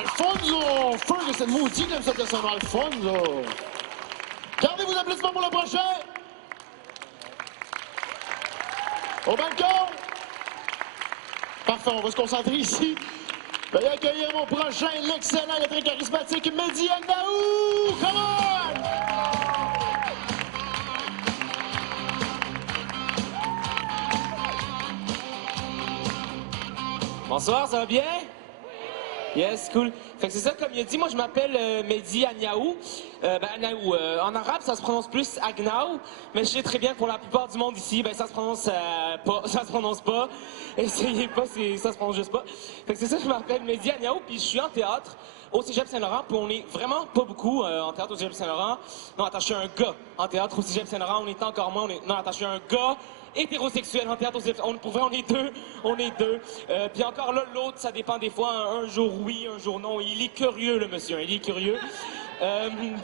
Alfonso Ferguson, maudit comme ça que ça va, Alfonso. Gardez vos applaudissements pour le prochain. Au balcon. Parfait, on va se concentrer ici. Veuillez accueillir mon prochain, l'excellent et très charismatique Mehdi Agnaou. Come on! Bonsoir, ça va bien? Yes, cool. Fait que c'est ça, comme il a dit, moi je m'appelle Mehdi Agnaou. Agnaou, en arabe ça se prononce plus Agnaou, mais je sais très bien que pour la plupart du monde ici, ben ça se prononce pas, ça se prononce pas. Essayez pas, ça se prononce juste pas. Fait que c'est ça, je m'appelle Mehdi Agnaou, puis je suis en théâtre au Cégep Saint-Laurent, puis on est vraiment pas beaucoup en théâtre au Cégep Saint-Laurent. Non, attends, je suis un gars en théâtre au Cégep Saint-Laurent, on est encore moins, non, attends, je suis un gars hétérosexuel en théâtre au Cégep. Pour vrai, on est deux. Puis encore là, l'autre, ça dépend des fois, un jour oui, un jour non. Il est curieux, le monsieur, il est curieux.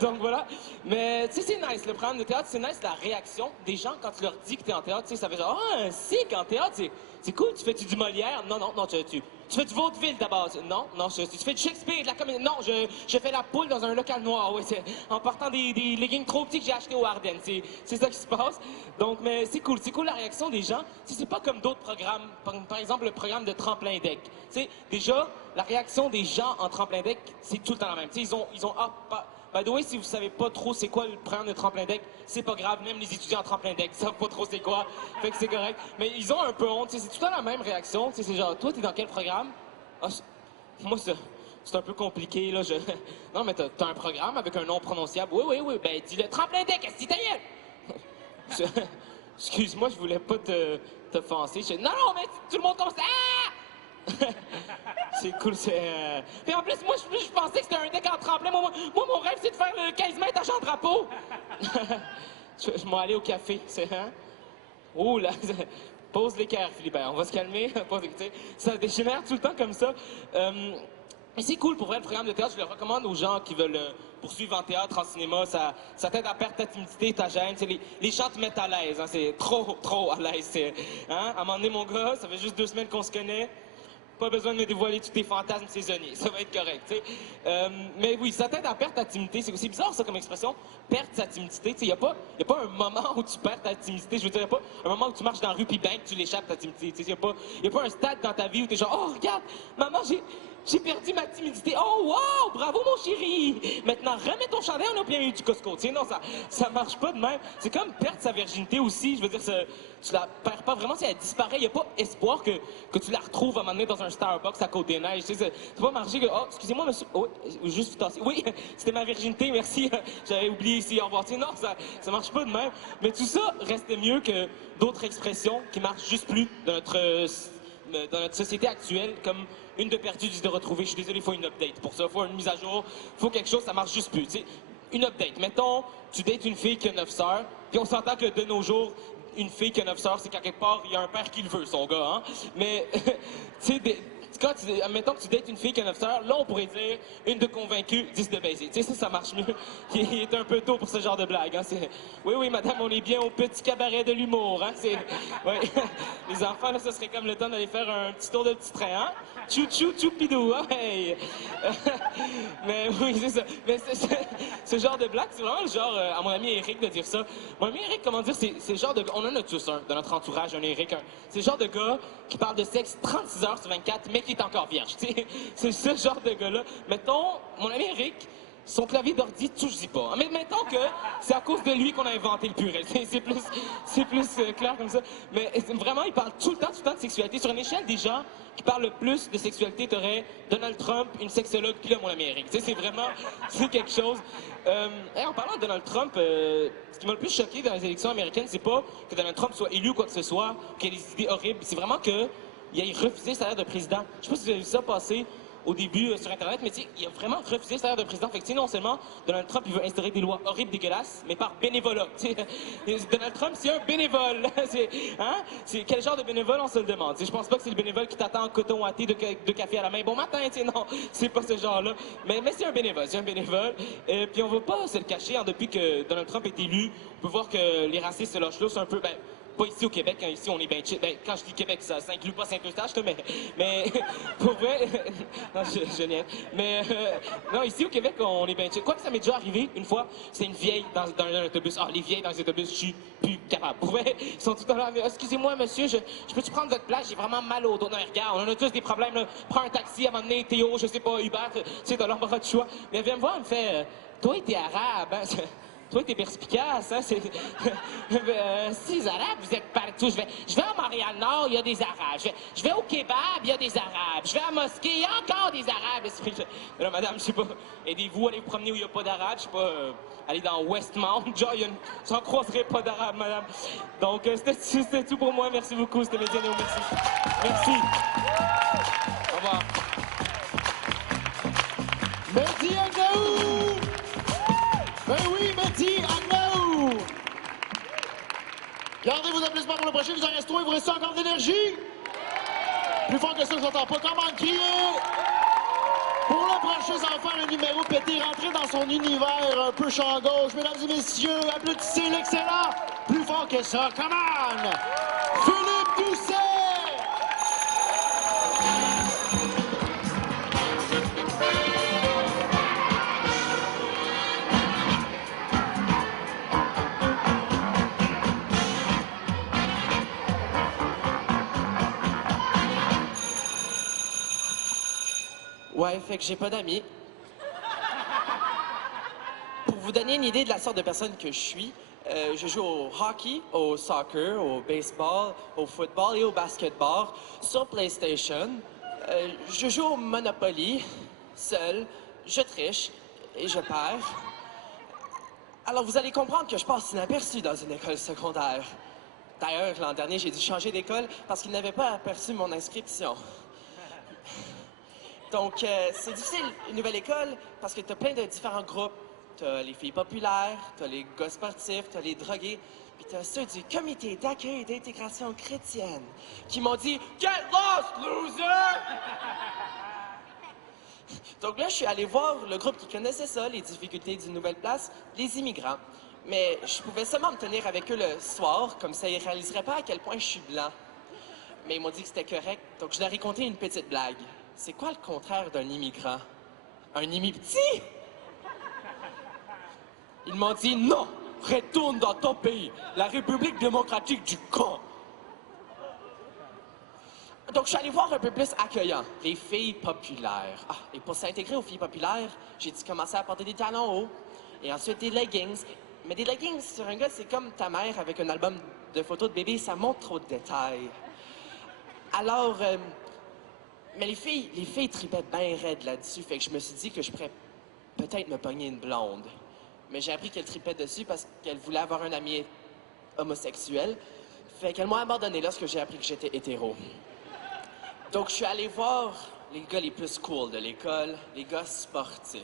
Donc voilà. Mais tu sais, c'est nice, le programme de théâtre, c'est nice la réaction des gens quand tu leur dis que t'es en théâtre. Tu sais, ça fait genre, ah, si, qu'en théâtre, c'est cool, tu fais-tu du Molière? Non, tu fais du vaudeville d'abord. Non, tu fais du Shakespeare, de la comédie. Non, je fais la poule dans un local noir, oui, en partant des leggings trop petits que j'ai achetés au Ardennes. C'est ça qui se passe. Donc, mais c'est cool la réaction des gens. C'est pas comme d'autres programmes, par exemple le programme de tremplin deck. Tu sais, déjà, la réaction des gens en tremplin deck, c'est tout le temps la même. Tu sais, ils ont by the way, si vous savez pas trop c'est quoi le programme de tremplin deck, c'est pas grave, même les étudiants en tremplin deck savent pas trop c'est quoi, fait que c'est correct. Mais ils ont un peu honte, c'est tout le temps la même réaction, c'est genre, toi t'es dans quel programme? Ah, moi c'est un peu compliqué, là, Non, mais t'as un programme avec un nom prononciable, oui, ben dis-le, tremplin deck, est-ce que t'aille? Excuse-moi, je voulais pas t'offenser, non, mais tout le monde commence, ah! C'est cool, c'est... Puis en plus, moi, je pensais que c'était un deck en tremplin. Moi, mon rêve, c'est de faire le 15 mètres à Jean-Drapeau. Je m'en aller au café, c'est... Hein? Oh là, pose l'équerre, Philibert, on va se calmer. Ça dégénère tout le temps comme ça. Mais c'est cool, pour vrai, le programme de théâtre, je le recommande aux gens qui veulent poursuivre en théâtre, en cinéma. Ça t'aide à perdre ta timidité, ta gêne. Les gens te mettent à l'aise, hein, c'est trop à l'aise. Hein? À un moment donné, mon gars, ça fait juste 2 semaines qu'on se connaît. Pas besoin de me dévoiler tous tes fantasmes saisonniers, ça va être correct, tu sais. Mais oui, ça t'aide à perdre ta timidité. C'est bizarre, ça, comme expression, perdre sa timidité. Tu sais, y a pas un moment où tu perds ta timidité. Je veux dire, y a pas un moment où tu marches dans la rue puis bang, tu l'échappes ta timidité. Tu sais, y a pas un stade dans ta vie où t'es genre, oh, regarde, maman, j'ai perdu ma timidité. Oh, wow, bravo, mon chéri. Maintenant, remets ton chandail en plein milieu du Costco. Tu sais, non, ça marche pas de même. C'est comme perdre sa virginité aussi. Je veux dire, tu la perds pas vraiment, si elle disparaît. Y a pas espoir que tu la retrouves à un moment donné dans un Starbucks à Côte-des-Neiges. Tu sais, c'est pas marcher que, oh, excusez-moi, monsieur. Oh, juste vous tasser. Oui, c'était ma virginité, merci. J'avais oublié ici, au revoir. Tu sais, non, ça marche pas de même. Mais tout ça restait mieux que d'autres expressions qui marchent juste plus dans notre société actuelle, comme une de perdue, 10 de retrouvée. Je suis désolé, il faut une update pour ça. Il faut une mise à jour. Il faut quelque chose, ça marche juste plus. Tu sais, une update. Mettons, tu dates une fille qui a 9 sœurs, puis on s'entend que de nos jours, une fille qui a 9 sœurs, c'est qu'à quelque part, il y a un père qui le veut, son gars. Hein? Mais, tu sais, mettons que tu dates une fille qui a 9 sœurs, là, on pourrait dire une de convaincue, 10 de baiser. Tu sais, ça marche mieux. Il est un peu tôt pour ce genre de blague. Hein? Oui, madame, on est bien au petit cabaret de l'humour. Hein? Ouais. Les enfants, là, ce serait comme le temps d'aller faire un petit tour de petit train. Hein? Chou, pidou, hein? Hey. Mais oui, c'est ça. Mais ce genre de blague, c'est vraiment le genre, à mon ami Eric de dire ça. Mon ami Eric, comment dire, c'est le genre de gars, on en a tous un dans notre entourage, un Eric. C'est le genre de gars qui parle de sexe 36 heures sur 24, mais qui est encore vierge. C'est ce genre de gars-là. Mettons, mon ami Eric, son clavier d'ordi touche-y pas. Mais mettons que c'est à cause de lui qu'on a inventé le purel. C'est plus clair comme ça. Mais vraiment, il parle tout le temps de sexualité. Sur une échelle des gens qui parlent le plus de sexualité, t'aurais Donald Trump, une sexologue, puis là, mon ami Eric. C'est quelque chose. En parlant de Donald Trump, ce qui m'a le plus choqué dans les élections américaines, c'est pas que Donald Trump soit élu ou quoi que ce soit, qu'il ait des idées horribles. C'est vraiment qu'il ait refusé le salaire de président. Je sais pas si vous avez vu ça passer au début sur Internet, mais il a vraiment refusé le salaire de président. Fait que non seulement Donald Trump, il veut instaurer des lois horribles, dégueulasses, mais par bénévolat. Donald Trump, c'est un bénévole. C'est quel genre de bénévole, on se le demande. Je pense pas que c'est le bénévole qui t'attend en coton ouaté de café à la main. Bon matin, non, c'est pas ce genre-là. Mais c'est un bénévole, puis on va pas se le cacher, hein, depuis que Donald Trump est élu, on peut voir que les racistes se lâchent là, c'est un peu... Pas ici au Québec, hein, ici on est bien chill. Quand je dis Québec, ça inclut pas Saint-Eustache, mais pour vrai, Non, je niaise. Mais non, ici au Québec, on est bien chill. Quoi que ça m'est déjà arrivé une fois, c'est une vieille dans un autobus. Ah, les vieilles dans les autobus, je suis plus capable. Pour vrai, ils sont tout à l'heure. Excusez-moi, monsieur, je peux-tu prendre votre place? J'ai vraiment mal au dos. Non, mais regarde, on a tous des problèmes. Là. Prends un taxi à un moment donné, Théo, je sais pas, Uber, tu sais, t'as l'embarras de choix. Mais elle vient me voir, elle me fait toi, t'es arabe, hein? Toi, t'es perspicace, hein? C'est les Arabes, vous êtes partout. Je vais à Montréal-Nord, il y a des Arabes. Je vais au kebab, il y a des Arabes. Je vais à la mosquée, il y a encore des Arabes. Là, madame, je sais pas, aidez-vous à aller vous promener où il n'y a pas d'Arabes. Je sais pas, aller dans Westmount, genre, j'en croiserai pas d'Arabes, madame. Donc, c'était tout pour moi. Merci beaucoup, c'était Médianéo, merci. Merci. Au revoir. Mehdi Agnaou! Ben oui, Mehdi Agnaou! Gardez vos applaudissements pour le prochain, il vous en reste 3, il vous reste encore de l'énergie? Plus fort que ça, je n'entends pas. Comment crier? Pour le prochain, ça va faire un numéro pété, rentrer dans son univers un peu champ gauche. Mesdames et messieurs, applaudissez l'excellent! Plus fort que ça, come on! Philippe Doucet! Ouais, fait que j'ai pas d'amis. Pour vous donner une idée de la sorte de personne que je suis, je joue au hockey, au soccer, au baseball, au football et au basketball sur PlayStation. Je joue au Monopoly, seul, je triche et je perds. Alors vous allez comprendre que je passe inaperçu dans une école secondaire. D'ailleurs, l'an dernier, j'ai dû changer d'école parce qu'ils n'avaient pas aperçu mon inscription. Donc, c'est difficile, une nouvelle école, parce que t'as plein de différents groupes. T'as les filles populaires, t'as les gars sportifs, t'as les drogués, puis t'as ceux du comité d'accueil et d'intégration chrétienne qui m'ont dit « Get lost, loser! » Donc là, je suis allé voir le groupe qui connaissait ça, les difficultés d'une nouvelle place, les immigrants. Mais je pouvais seulement me tenir avec eux le soir, comme ça ils réaliseraient pas à quel point je suis blanc. Mais ils m'ont dit que c'était correct, donc je leur ai conté une petite blague. C'est quoi le contraire d'un immigrant? Un immi-petit? Ils m'ont dit non! Retourne dans ton pays, la République démocratique du camp! Donc, je suis allé voir un peu plus accueillant, les filles populaires. Ah, et pour s'intégrer aux filles populaires, j'ai dû commencer à porter des talons hauts, et ensuite des leggings. Mais des leggings sur un gars, c'est comme ta mère avec un album de photos de bébé, ça montre trop de détails. Alors, mais les filles tripaient bien raide là-dessus, fait que je me suis dit que je pourrais peut-être me pogner une blonde. Mais j'ai appris qu'elle tripait dessus parce qu'elle voulait avoir un ami homosexuel. Fait qu'elle m'a abandonné lorsque j'ai appris que j'étais hétéro. Donc je suis allé voir les gars les plus cool de l'école, les gars sportifs.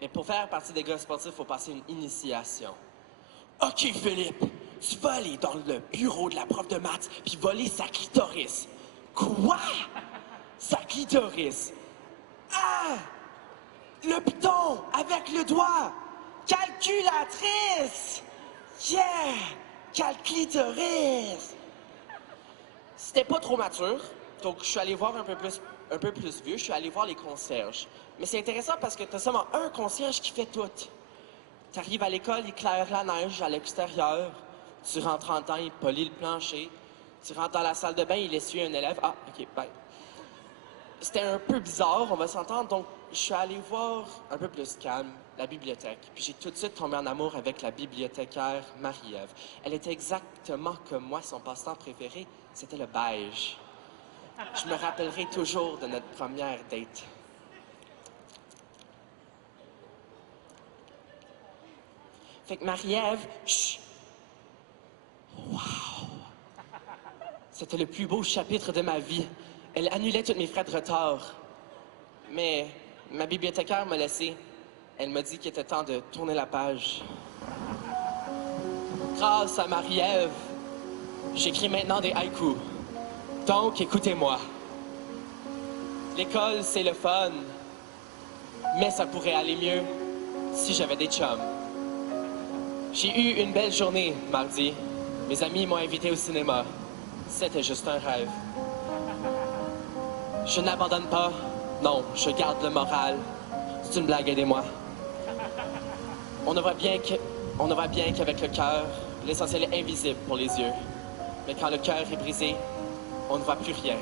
Mais pour faire partie des gars sportifs, il faut passer une initiation. OK, Philippe, tu vas aller dans le bureau de la prof de maths puis voler sa clitoris. Quoi? Sa clitoris. Ah! Le piton avec le doigt. Calculatrice. Yeah! Calclitoris. C'était pas trop mature, donc je suis allé voir un peu plus vieux. Je suis allé voir les concierges. Mais c'est intéressant parce que t'as seulement un concierge qui fait tout. T'arrives à l'école, il claire la neige à l'extérieur. Tu rentres en temps, il polit le plancher. Tu rentres dans la salle de bain, il essuie un élève. Ah, OK, bye. C'était un peu bizarre, on va s'entendre, donc je suis allé voir un peu plus calme la bibliothèque. Puis j'ai tout de suite tombé en amour avec la bibliothécaire Marie-Ève. Elle était exactement comme moi, son passe-temps préféré, c'était le beige. Je me rappellerai toujours de notre première date. Fait que Marie-Ève, chut! Wow! C'était le plus beau chapitre de ma vie. Elle annulait tous mes frais de retard. Mais ma bibliothécaire m'a laissé. Elle m'a dit qu'il était temps de tourner la page. Grâce à Marie-Ève, j'écris maintenant des haïkus. Donc, écoutez-moi. L'école, c'est le fun. Mais ça pourrait aller mieux si j'avais des chums. J'ai eu une belle journée mardi. Mes amis m'ont invité au cinéma. C'était juste un rêve. Je n'abandonne pas, Non, je garde le moral. C'est une blague, aidez-moi. On ne voit bien qu'avec le cœur, l'essentiel est invisible pour les yeux. Mais quand le cœur est brisé, on ne voit plus rien.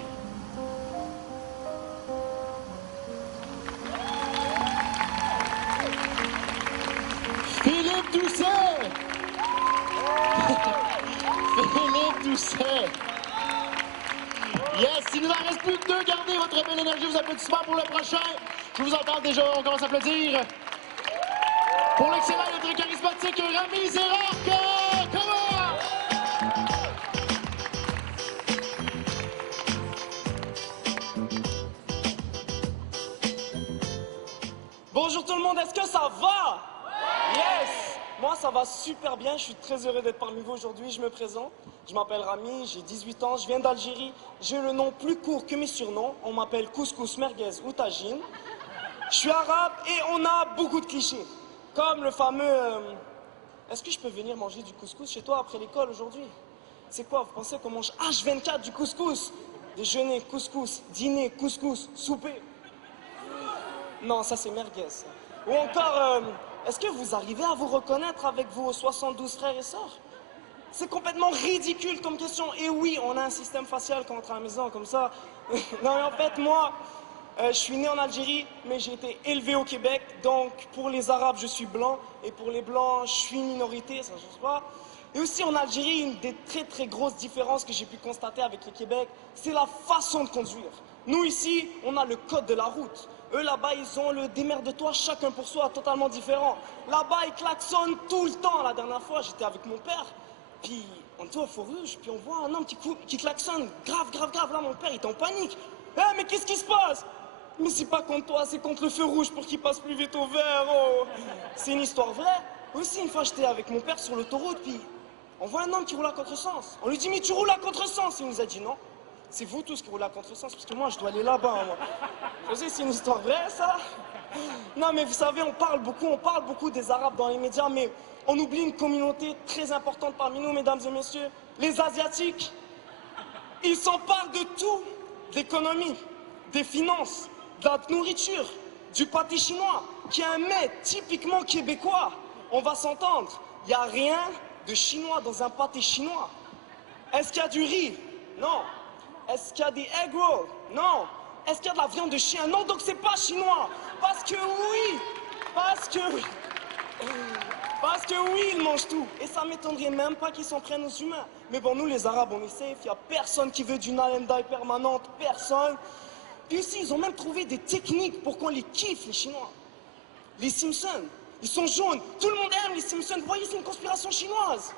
Philippe Doucet! Philippe Doucet! Yes, il nous en reste plus que deux. Gardez votre belle énergie, vos applaudissements pour le prochain. Je vous entends déjà, on commence à applaudir. Pour l'excellent et le très charismatique Rami Zerark! Comment? Bonjour tout le monde, est-ce que ça va? Yes! Moi, ça va super bien, je suis très heureux d'être parmi vous aujourd'hui. Je me présente, je m'appelle Rami, j'ai 18 ans, je viens d'Algérie. J'ai le nom plus court que mes surnoms, on m'appelle Couscous, Merguez ou Tagine. Je suis arabe et on a beaucoup de clichés, comme le fameux est-ce que je peux venir manger du couscous chez toi après l'école aujourd'hui? C'est quoi, vous pensez qu'on mange H24 du couscous? Déjeuner, couscous, dîner, couscous, souper? Non, ça c'est merguez. Ça. Ou encore, est-ce que vous arrivez à vous reconnaître avec vos 72 frères et sœurs? C'est complètement ridicule comme question. Et oui, on a un système facial quand on entre à la maison comme ça. Non mais en fait, moi, je suis né en Algérie, mais j'ai été élevé au Québec. Donc pour les Arabes, je suis blanc. Et pour les Blancs, je suis minorité, ça ne change pas. Et aussi en Algérie, une des très grosses différences que j'ai pu constater avec le Québec, c'est la façon de conduire. Nous ici, on a le code de la route. Eux là-bas, ils ont le démerde-toi, chacun pour soi, totalement différent. Là-bas, ils klaxonnent tout le temps. La dernière fois, j'étais avec mon père, puis on était au feu rouge, puis on voit un homme qui klaxonne, grave. Là, mon père, il est en panique. Eh, mais qu'est-ce qui se passe? Mais c'est pas contre toi, c'est contre le feu rouge pour qu'il passe plus vite au vert. Oh. C'est une histoire vraie. Aussi, une fois, j'étais avec mon père sur l'autoroute, puis on voit un homme qui roule à contresens. On lui dit, mais tu roules à contresens? Il nous a dit non. C'est vous tous qui roulez à contresens, parce que moi, je dois aller là-bas, moi. Vous savez, c'est une histoire vraie, ça? Non, mais vous savez, on parle beaucoup des Arabes dans les médias, mais on oublie une communauté très importante parmi nous, mesdames et messieurs, les Asiatiques. Ils s'emparent de tout, de l'économie, des finances, de la nourriture, du pâté chinois, qui est un mets typiquement québécois. On va s'entendre, il n'y a rien de chinois dans un pâté chinois. Est-ce qu'il y a du riz? Non. Est-ce qu'il y a des egg rolls? Non. Est-ce qu'il y a de la viande de chien? Non, donc c'est pas chinois. Parce que oui, ils mangent tout. Et ça m'étonnerait même pas qu'ils s'en prennent aux humains. Mais bon, nous les Arabes, on est safe. Il n'y a personne qui veut du Nalendai permanente, personne. Puis aussi, ils ont même trouvé des techniques pour qu'on les kiffe, les Chinois. Les Simpsons, ils sont jaunes. Tout le monde aime les Simpsons. Vous voyez, c'est une conspiration chinoise.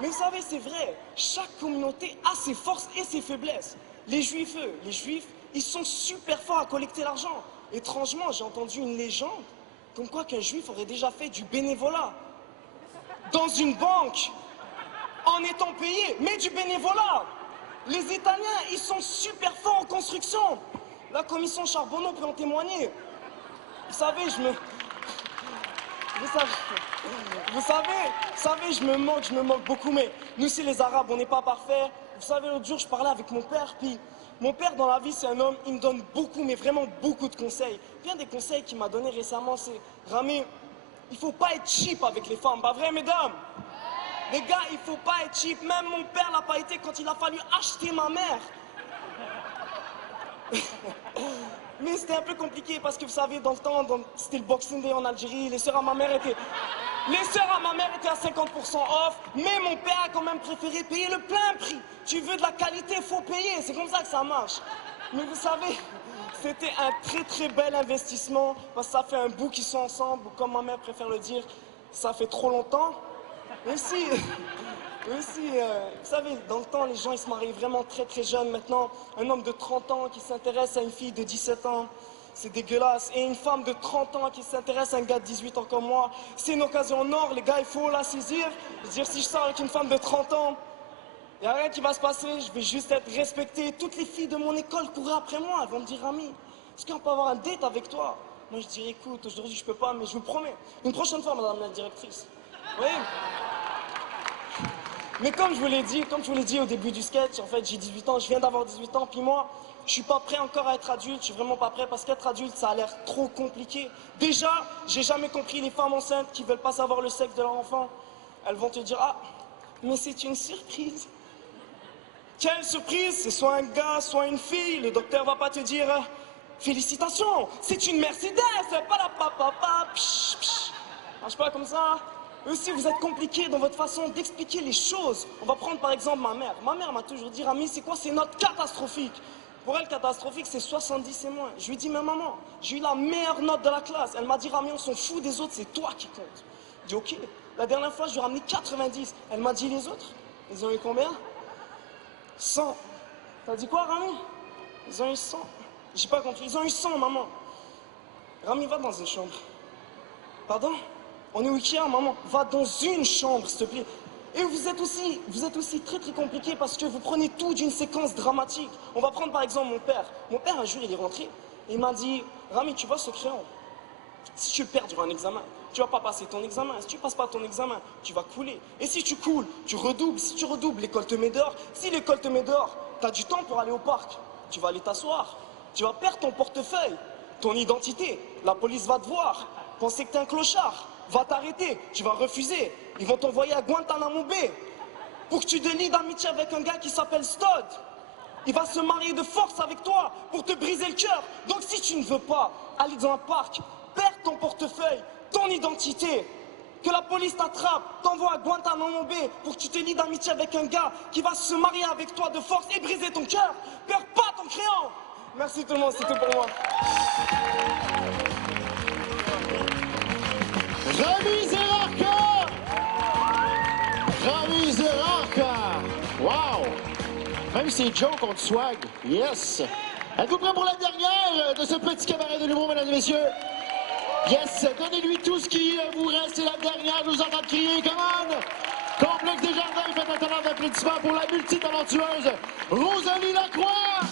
Mais vous savez, c'est vrai, chaque communauté a ses forces et ses faiblesses. Les Juifs, ils sont super forts à collecter l'argent. Étrangement, j'ai entendu une légende comme quoi qu'un Juif aurait déjà fait du bénévolat dans une banque en étant payé, mais du bénévolat. Les Italiens, ils sont super forts en construction. La commission Charbonneau peut en témoigner. Vous savez, je me moque beaucoup, mais nous, c'est les Arabes, on n'est pas parfaits. Vous savez, l'autre jour, je parlais avec mon père, puis mon père, dans la vie, c'est un homme, il me donne beaucoup, mais vraiment beaucoup de conseils. Puis un des conseils qu'il m'a donné récemment, c'est « Rami, il faut pas être cheap avec les femmes, pas vrai, mesdames? Les gars, il faut pas être cheap. Même mon père l'a pas été quand il a fallu acheter ma mère. » Mais c'était un peu compliqué parce que vous savez, dans le temps, c'était le Boxing Day en Algérie, les sœurs à ma mère étaient à 50% off, mais mon père a quand même préféré payer le plein prix. Tu veux de la qualité, faut payer, c'est comme ça que ça marche. Mais vous savez, c'était un très bel investissement parce que ça fait un bout qu'ils sont ensemble, ou comme ma mère préfère le dire, ça fait trop longtemps. Aussi, vous savez, dans le temps, les gens, ils se marient vraiment très jeunes. Maintenant, un homme de 30 ans qui s'intéresse à une fille de 17 ans, c'est dégueulasse. Et une femme de 30 ans qui s'intéresse à un gars de 18 ans comme moi, c'est une occasion en or, les gars, il faut la saisir. Je veux dire, si je sors avec une femme de 30 ans, il n'y a rien qui va se passer, je vais juste être respecté. Toutes les filles de mon école courraient après moi, elles vont me dire, Rami, est-ce qu'on peut avoir un date avec toi? Moi, je dirais, écoute, aujourd'hui, je peux pas, mais je vous promets. Une prochaine fois, madame la directrice. Oui. Mais comme je vous l'ai dit au début du sketch, en fait, j'ai 18 ans, je viens d'avoir 18 ans, puis moi, je suis pas prêt encore à être adulte, je suis vraiment pas prêt parce qu'être adulte, ça a l'air trop compliqué. Déjà, j'ai jamais compris les femmes enceintes qui veulent pas savoir le sexe de leur enfant. Elles vont te dire, ah, mais c'est une surprise. Quelle surprise? C'est soit un gars, soit une fille. Le docteur va pas te dire, félicitations, c'est une Mercedes, pas la papa, psh, psh. Marche pas comme ça. Aussi, vous êtes compliqué dans votre façon d'expliquer les choses. On va prendre par exemple ma mère. Ma mère m'a toujours dit, Rami, c'est quoi ces notes catastrophiques? Pour elle, catastrophique, c'est 70 et moins. Je lui ai dit, mais maman, j'ai eu la meilleure note de la classe. Elle m'a dit, Rami, on s'en fout des autres, c'est toi qui compte. Je dis, ok. La dernière fois, je lui ai ramené 90. Elle m'a dit, les autres, ils ont eu combien? 100. T'as dit quoi, Rami? Ils ont eu 100. J'ai pas compris. Ils ont eu 100, maman. Rami, va dans une chambre. Pardon? On est au Ikea, maman. Va dans une chambre, s'il te plaît. Et vous êtes aussi très très compliqué parce que vous prenez tout d'une séquence dramatique. On va prendre par exemple mon père. Mon père, un jour, il est rentré et il m'a dit, Rami, tu vois ce crayon? Si tu le perds durant un examen, tu vas pas passer ton examen. Si tu passes pas ton examen, tu vas couler. Et si tu coules, tu redoubles. Si tu redoubles, l'école te met dehors. Si l'école te met dehors, tu as du temps pour aller au parc. Tu vas aller t'asseoir. Tu vas perdre ton portefeuille, ton identité. La police va te voir, penser que t'es un clochard, va t'arrêter. Tu vas refuser. Ils vont t'envoyer à Guantanamo Bay pour que tu te lies d'amitié avec un gars qui s'appelle Stodd. Il va se marier de force avec toi pour te briser le cœur. Donc si tu ne veux pas aller dans un parc, perdre ton portefeuille, ton identité, que la police t'attrape, t'envoie à Guantanamo Bay pour que tu te lies d'amitié avec un gars qui va se marier avec toi de force et briser ton cœur, perds pas ton crayon. Merci tout le monde, c'est tout pour moi. Rami Zerarka! Rami Zerarka! Wow! Même ses jokes ont du swag. Yes! Êtes-vous prêts pour la dernière de ce petit cabaret de l'humour, mesdames et messieurs? Yes! Donnez-lui tout ce qui vous reste. C'est la dernière. Je vous entends crier. Come on! Complexe des Jardins, faites un talent d'applaudissement pour la multitalentueuse Rosalie Lacroix!